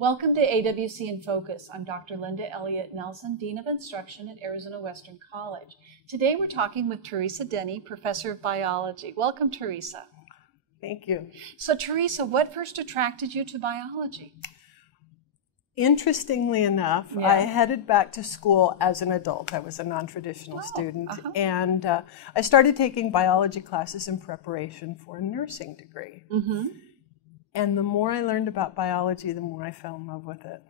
Welcome to AWC in Focus. I'm Dr. Linda Elliott Nelson, Dean of Instruction at Arizona Western College. Today we're talking with Theresa Dehne, Professor of Biology. Welcome, Theresa. Thank you. So, Theresa, what first attracted you to biology? Interestingly enough, I headed back to school as an adult. I was a non-traditional student, and I started taking biology classes in preparation for a nursing degree. And the more I learned about biology, the more I fell in love with it.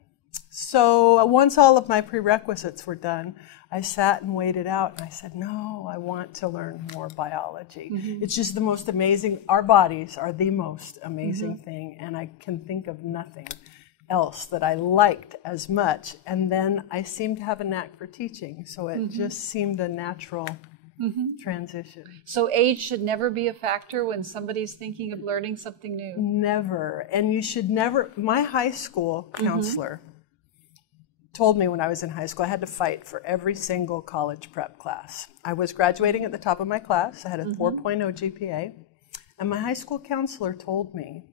So once all of my prerequisites were done, I sat and waited out, and I said, no, I want to learn more biology. It's just the most amazing, our bodies are the most amazing thing, and I can think of nothing else that I liked as much. And then I seemed to have a knack for teaching, so it just seemed a natural transition. So age should never be a factor when somebody's thinking of learning something new? Never. And you should never, my high school counselor told me when I was in high school I had to fight for every single college prep class. I was graduating at the top of my class. I had a 4.0 GPA. And my high school counselor told me,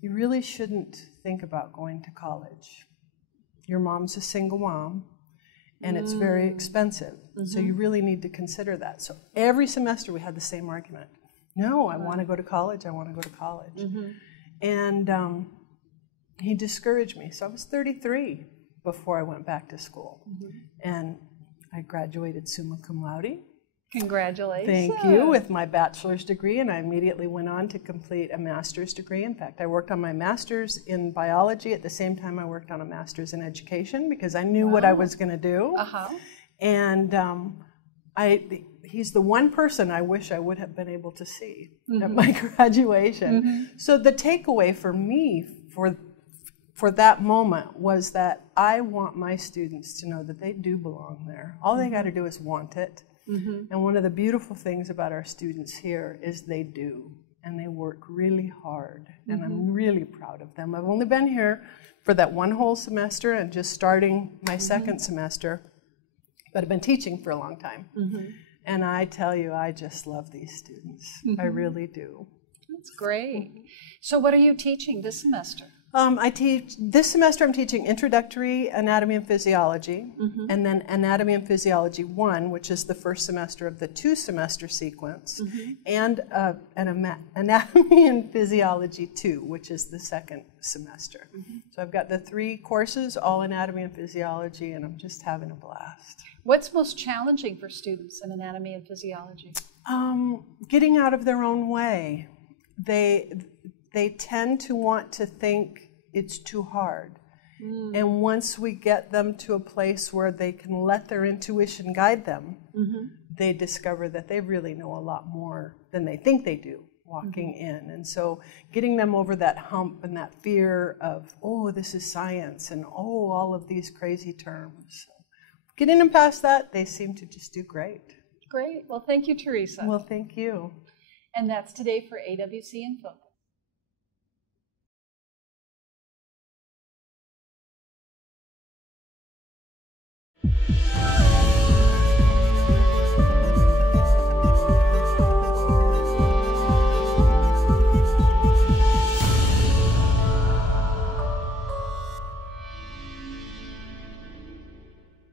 you really shouldn't think about going to college. Your mom's a single mom, and it's very expensive. So you really need to consider that. So every semester we had the same argument. No, I want to go to college. I want to go to college. And he discouraged me. So I was 33 before I went back to school. And I graduated summa cum laude. Congratulations. Thank you, with my bachelor's degree, and I immediately went on to complete a master's degree. In fact, I worked on my master's in biology at the same time I worked on a master's in education because I knew what I was going to do. And he's the one person I wish I would have been able to see at my graduation. So the takeaway for me for that moment was that I want my students to know that they do belong there. All they got to do is want it. And one of the beautiful things about our students here is they do, and they work really hard, and I'm really proud of them. I've only been here for that one whole semester and just starting my second semester, but I've been teaching for a long time. And I tell you, I just love these students. I really do. That's great. So what are you teaching this semester? This semester I'm teaching Introductory Anatomy and Physiology, and then Anatomy and Physiology 1, which is the first semester of the 2-semester sequence, and Anatomy and Physiology 2, which is the second semester. So I've got the 3 courses, all Anatomy and Physiology, and I'm just having a blast. What's most challenging for students in Anatomy and Physiology? Getting out of their own way. They tend to want to think it's too hard. And once we get them to a place where they can let their intuition guide them, they discover that they really know a lot more than they think they do walking in. And so getting them over that hump and that fear of, oh, this is science, and oh, all of these crazy terms. Getting them past that, they seem to just do great. Great. Well, thank you, Theresa. Well, thank you. And that's today for AWC in Focus.